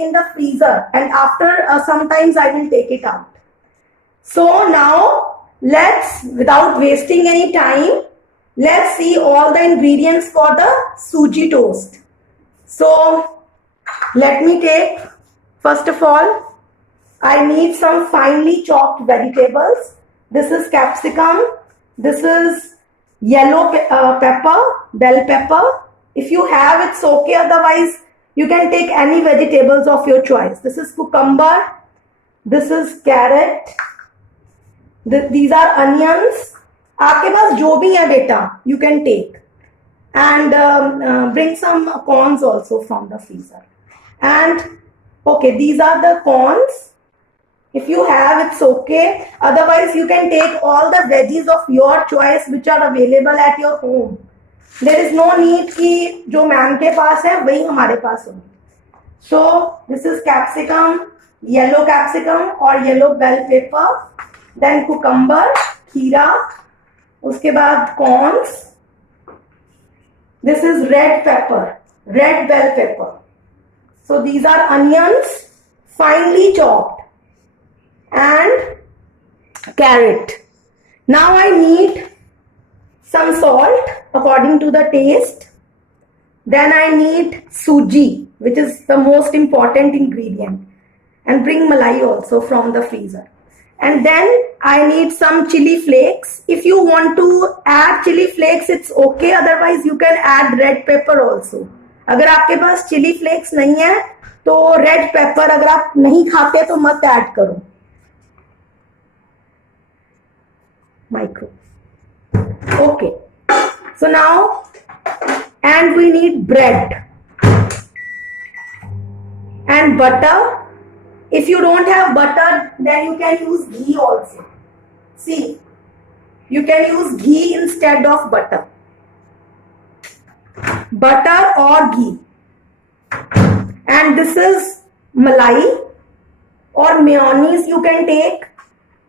in the freezer, and after sometimes I will take it out. So now let's, without wasting any time, let's see all the ingredients for the suji toast. So let me take, first of all, I need some finely chopped vegetables. This is capsicum. This is yellow pepper, bell pepper. If you have, it's okay. Otherwise, you can take any vegetables of your choice. This is cucumber. This is carrot. These are onions. आपके पास जो भी है बेटा, you can take. And bring some corns also from the freezer. And okay, these are the corns. If you have, it's okay. Otherwise, you can take all the veggies of your choice which are available at your home. There is no need कि जो ma'am के पास है वही हमारे पास हो. So this is capsicum, yellow capsicum or yellow bell pepper. Then cucumber, खीरा. उसके बाद corns. This is red pepper, red bell pepper. So these are onions, finely chopped. And carrot. Now I need some salt according to the taste. Then I need suji, which is the most important ingredient, and bring malai also from the freezer. And then I need some chili flakes. If you want to add chili flakes, it's okay. Otherwise, you can add red pepper also. अगर आपके पास chili flakes नहीं है, तो red pepper अगर आप नहीं खाते तो मत add करो. Micro. Okay. So now, and we need bread and butter. If you don't have butter, then you can use ghee also. See, you can use ghee instead of butter. Butter or ghee. And this is malai or mayonnaise you can take,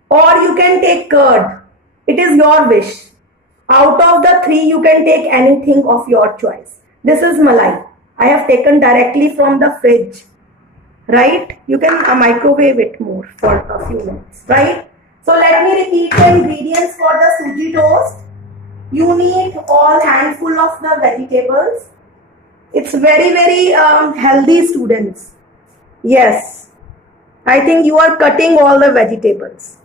or you can take curd. It is your wish. Out of the three, you can take anything of your choice. This is malai. I have taken directly from the fridge. Right? You can microwave it more for a few minutes. Right? So let me repeat the ingredients for the suji toast. You need all handful of the vegetables. It's very, very healthy, students. Yes. I think you are cutting all the vegetables.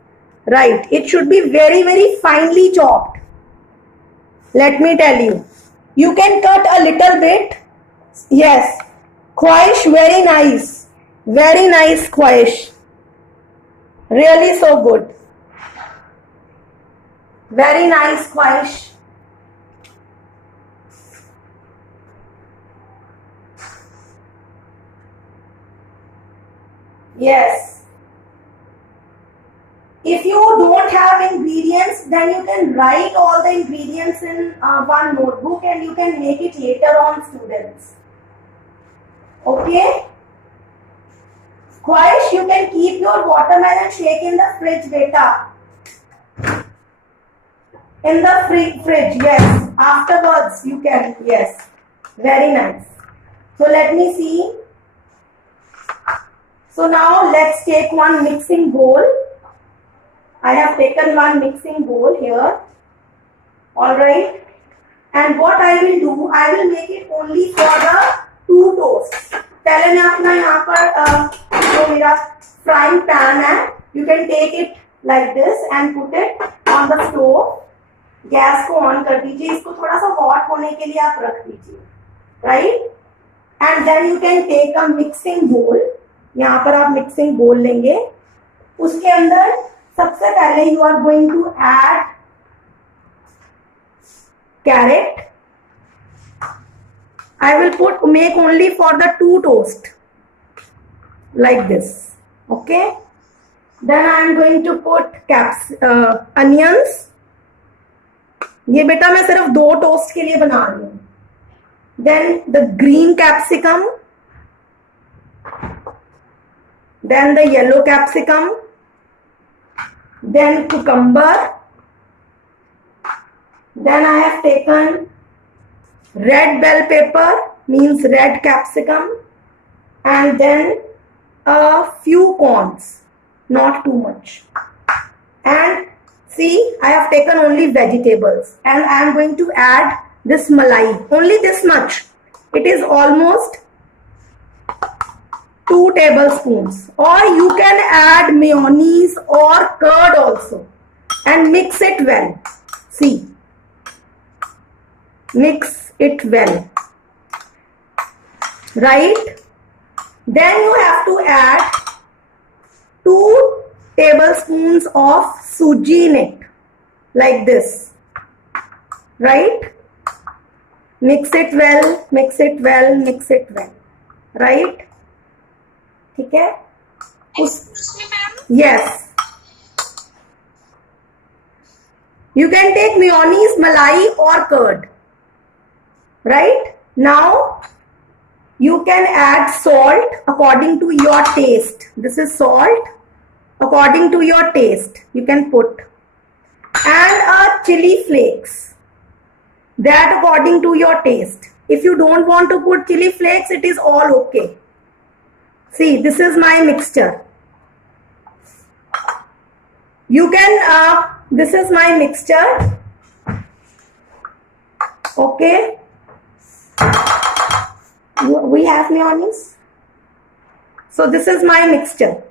Right. It should be very, very finely chopped. Let me tell you. You can cut a little bit. Yes. Khwahish, very nice. Very nice khwahish. Really so good. Very nice khwahish. Yes. If you don't have ingredients, then you can write all the ingredients in one notebook and you can make it later on, students. Okay? Khwahish, you can keep your watermelon shake in the fridge, beta. In the fridge, yes. Afterwards, you can, yes. Very nice. So let me see. So now let's take one mixing bowl. I have taken one mixing bowl here. Alright. And what I will do, I will make it only for the two toasts. पहले मैं अपना यहाँ पर जो मेरा frying pan है, you can take it like this and put it on the stove. Gas को on कर दीजिए, इसको थोड़ा सा हॉट होने के लिए आप रख दीजिए, right? And then you can take a mixing bowl. यहाँ पर आप mixing bowl लेंगे. उसके अंदर सबसे पहले you are going to add carrot. I will make only for the two toast like this. Okay. Then I am going to put onions. ये बेटा मैं सिर्फ दो टोस्ट के लिए बना रही हूँ. Then the green capsicum. Then the yellow capsicum. Then cucumber. Then I have taken red bell pepper, means red capsicum, and then a few corns, not too much. And see, I have taken only vegetables and I am going to add this malai, only this much. It is almost 2 tablespoons, or you can add mayonnaise or curd also and mix it well. See, mix it well, right? Then you have to add 2 tablespoons of suji in it, like this, right? Mix it well, mix it well, mix it well, right? ठीक है? Yes. You can take mayonnaise, malai or curd, right? Now you can add salt according to your taste. This is salt according to your taste. You can put, and a chili flakes, that according to your taste. If you don't want to put chili flakes, it is all okay. See, this is my mixture. You can, this is my mixture. Okay. We have mayonnaise. So this is my mixture.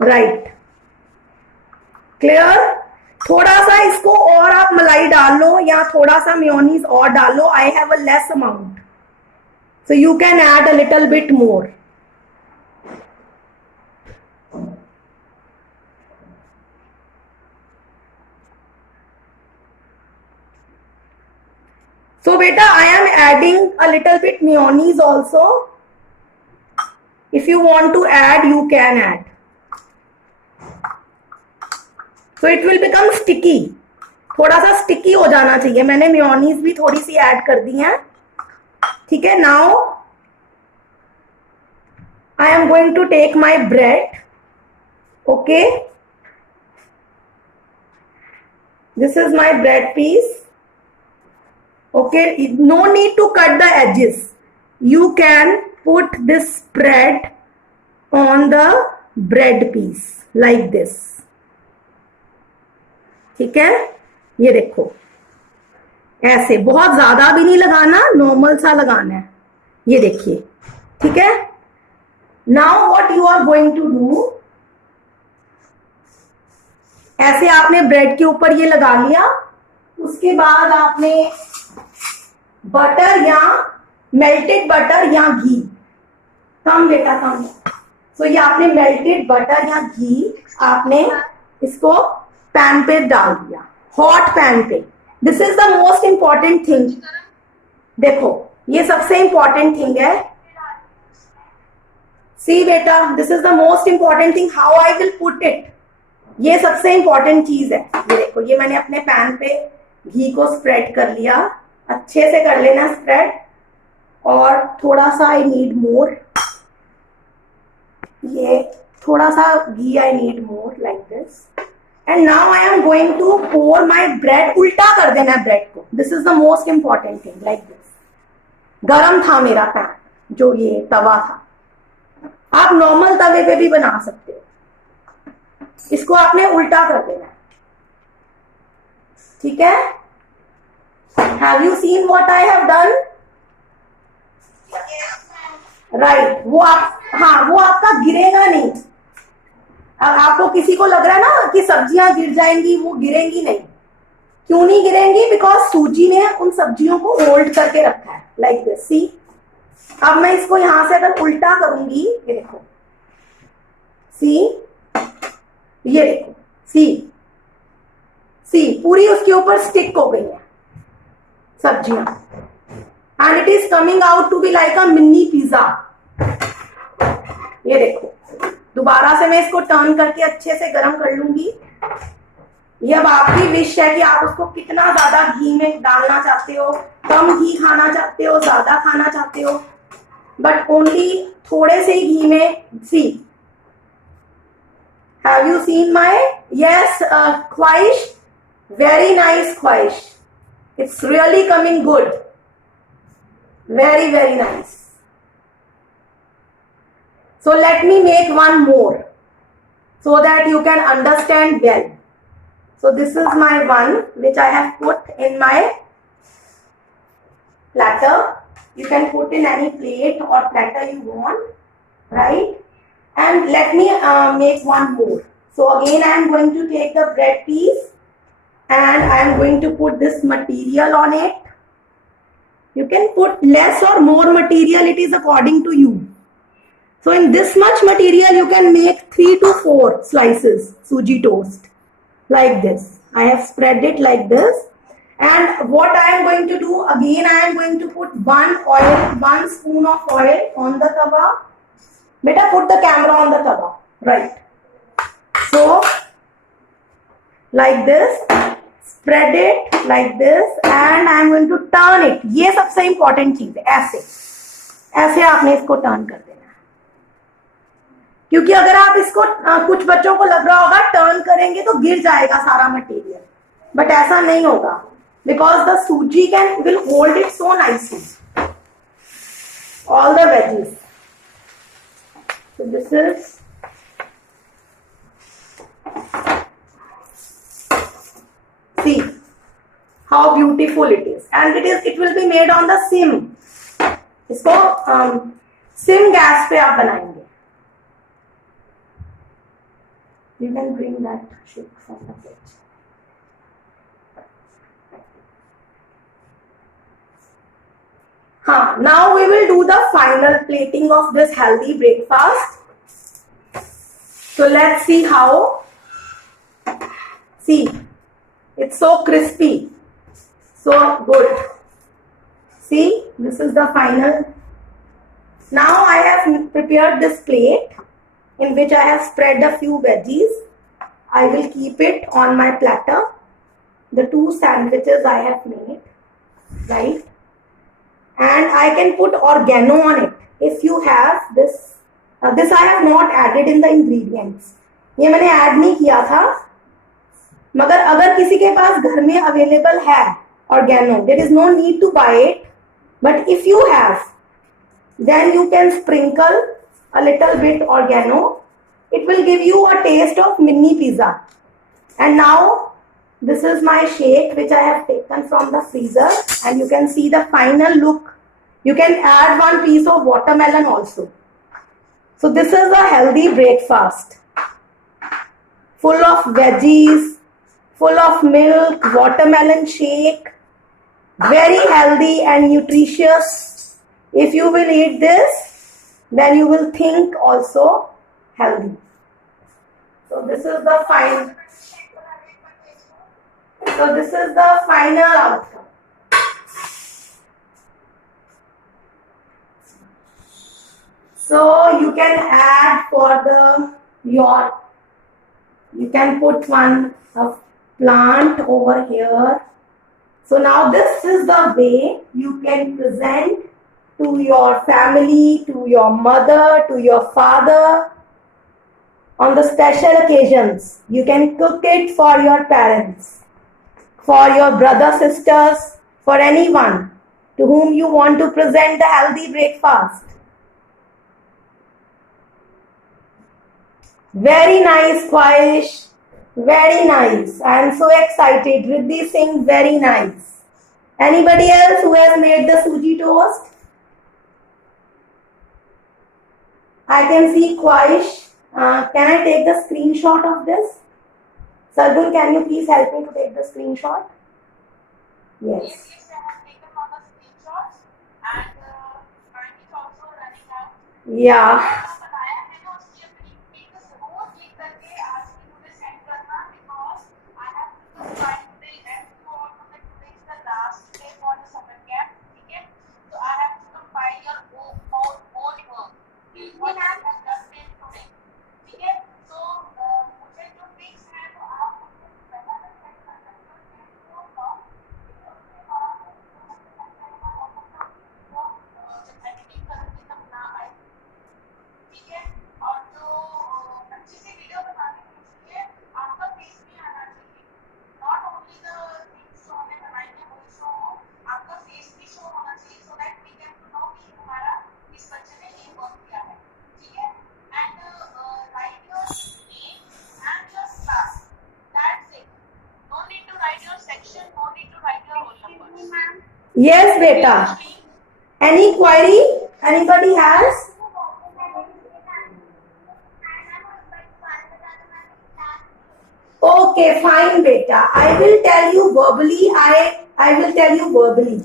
Right. Clear? थोड़ा सा इसको और आप मलाई डाल लो या थोड़ा सा मेयोनीज और डाल लो. I have a less amount. So you can add a little bit more. So beta, I am adding a little bit mayonnaise also. If you want to add, you can add. So it will become sticky. थोड़ा सा sticky हो जाना चाहिए. मैंने mayonnaise भी थोड़ी सी add कर दी है. ठीक है? Now I am going to take my bread. Okay. This is my bread piece. Okay. No need to cut the edges. You can put this bread on the bread piece like this. ठीक है? ये देखो, ऐसे बहुत ज्यादा भी नहीं लगाना, नॉर्मल सा लगाना है. ये देखिए. ठीक है? Now what you are going to do, ऐसे आपने ब्रेड के ऊपर ये लगा लिया. उसके बाद आपने बटर या मेल्टेड बटर या घी, कम बेटा कम. सो ये आपने मेल्टेड बटर या घी आपने इसको पैन पे डाल दिया, हॉट पैन पे. This is the most important thing. देखो, ये सबसे इंपॉर्टेंट थिंग है. सी बेटा, this is the most important thing, how I will put it. ये सबसे इंपॉर्टेंट चीज है. ये देखो, ये मैंने अपने पैन पे घी को स्प्रेड कर लिया. अच्छे से कर लेना स्प्रेड. और थोड़ा सा आई नीड मोर. ये थोड़ा सा घी I need more, like this. And now I am going to pour my bread. उल्टा कर देना है ब्रेड को. This is the most important thing, like this. गरम था मेरा पैन, जो ये तवा था. आप नॉर्मल तवे पे भी बना सकते हो. इसको आपने उल्टा कर देना है. ठीक है? Have you seen what I have done? Right. वो आपका गिरेगा नहीं. अब आपको किसी को लग रहा है ना कि सब्जियां गिर जाएंगी, वो गिरेंगी नहीं. क्यों नहीं गिरेंगी? बिकॉज सूजी ने उन सब्जियों को होल्ड करके रखा है, लाइक दिस. सी, अब मैं इसको यहां से अगर उल्टा करूंगी, ये देखो, सी, ये देखो, सी पूरी उसके ऊपर स्टिक हो गई है सब्जियां. And it is coming out to be like a mini pizza. ये देखो, दोबारा से मैं इसको टर्न करके अच्छे से गर्म कर लूंगी. ये अब आपकी विश है कि आप उसको कितना ज्यादा घी में डालना चाहते हो, कम घी खाना चाहते हो, ज्यादा खाना चाहते हो, बट ओनली थोड़े से ही घी में. See, have you seen my? Yes, Khwahish, very nice Khwahish. It's really coming good, very very nice. So let me make one more so that you can understand well. So this is my one which I have put in my platter. You can put in any plate or platter you want, right? And let me make one more. So again I am going to take the bread piece and I am going to put this material on it. You can put less or more material, it is according to you. So in this much material you can make 3 to 4 slices Suji toast like this. I have spread it like this. And what I am going to do, again I am going to put one spoon of oil on the tawa. Beta, put the camera on the tawa. Right. So like this, spread it like this and I am going to turn it. ये सबसे important चीज है, ऐसे आपने इसको turn कर देना है. क्योंकि अगर आप इसको कुछ बच्चों को लग रहा होगा टर्न करेंगे तो गिर जाएगा सारा मटेरियल, बट ऐसा नहीं होगा because the suji will hold it so nicely. All the veggies. So this is see how beautiful it is, and it will be made on the sim. इसको sim gas पे आप बनाएंगे. You can bring that shape from the plate. Now we will do the final plating of this healthy breakfast. So let's see how. See, it's so crispy, so good. See, this is the final. Now I have prepared this plate in which I have spread a few veggies. I will keep it on my platter. The 2 sandwiches I have made, right? And I can put oregano on it. If you have this, this I have not added in the ingredients. ये मैंने add नहीं किया था. मगर अगर किसी के पास घर में available है oregano, there is no need to buy it. But if you have, then you can sprinkle a little bit oregano. It will give you a taste of mini pizza. And now this is my shake which I have taken from the freezer, and you can see the final look. You can add 1 piece of watermelon also. So this is a healthy breakfast, full of veggies, full of milk, watermelon shake, very healthy and nutritious. If you will eat this, then you will think also healthy. So this is the final. So this is the final outcome. So you can add for you can put one plant over here. So now this is the way you can present to your family, to your mother, to your father. On the special occasions, you can cook it for your parents, for your brother, sisters, for anyone to whom you want to present the healthy breakfast. Very nice, Khwahish. Very nice. I am so excited. Riddhi Singh, very nice. Anybody else who has made the Suji toast? I can see Khwahish. Can I take the screenshot of this? Sargun, can you please help me to take the screenshot? Yes. Yes, I have taken all the screenshots, and mine is also running out. Yeah. Yes, beta. Any query? Anybody has? Okay, fine, beta. I will tell you verbally. I will tell you verbally.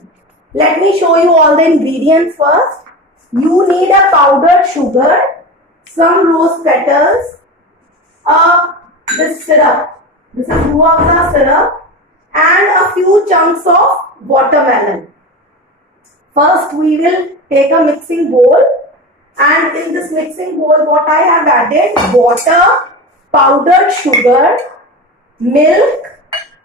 Let me show you all the ingredients first. You need a powdered sugar, some rose petals, this syrup. This is guava syrup, and a few chunks of watermelon. First, we will take a mixing bowl, and in this mixing bowl, what I have added: water, powdered sugar, milk,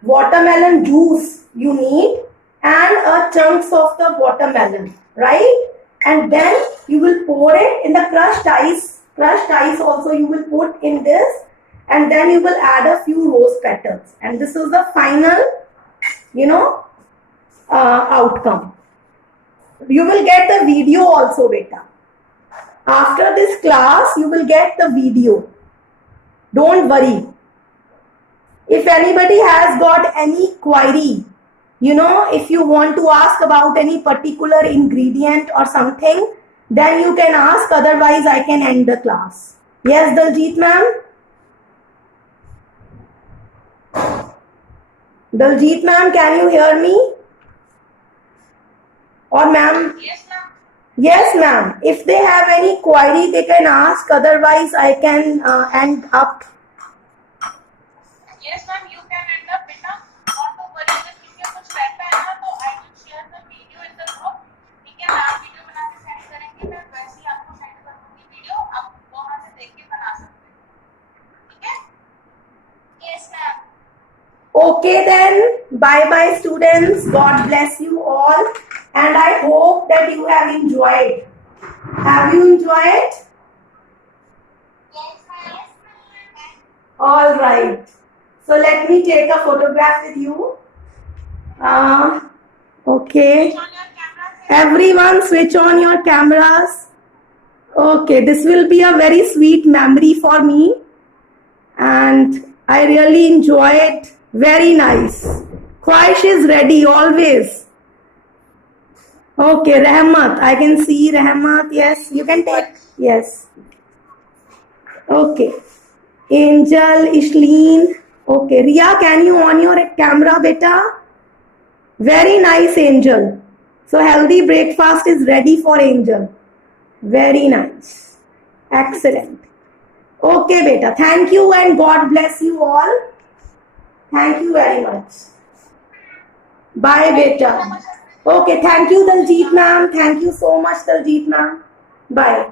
watermelon juice you need, and a chunks of the watermelon, right? And then you will pour it in the crushed ice. Crushed ice also you will put in this, and then you will add a few rose petals, and this is the final, outcome. You will get the video also, beta. After this class, you will get the video. Don't worry. If anybody has got any query, if you want to ask about any particular ingredient or something, then you can ask. Otherwise, I can end the class. Yes, Daljit ma'am? Daljit ma'am, can you hear me? Or ma'am? Yes, ma'am. Yes, ma'am. If they have any query, they can ask. Otherwise, I can end up. Yes, ma'am. You can end up, beta. Not to worry. अगर किसी को कुछ रहता है ना, तो I will share the video in the group. ठीक है, आप वीडियो बना के सेंड करेंगे, मैं वैसे ही आपको सेंड कर दूंगी वीडियो. आप वहां से देख के बना सकते हैं. ठीक है? Yes, ma'am. Okay then. Bye bye, students. God bless you all. And I hope that you have enjoyed. Have you enjoyed? Yes, ma'am. All right. So let me take a photograph with you. Okay. On your camera, Everyone switch on your cameras. Okay, this will be a very sweet memory for me. And I really enjoy it. Very nice. Khwahish is ready always. Okay, Rahmat. I can see Rahmat. Yes, you can take. Yes. Okay. Angel, Ishleen. Okay. Ria, can you on your camera, beta? Very nice, Angel. So healthy breakfast is ready for Angel. Very nice. Excellent. Okay, beta. Thank you and God bless you all. Thank you very much. Bye, beta. Okay, thank you, Daljit ma'am. Thank you so much, Daljit ma'am. Bye.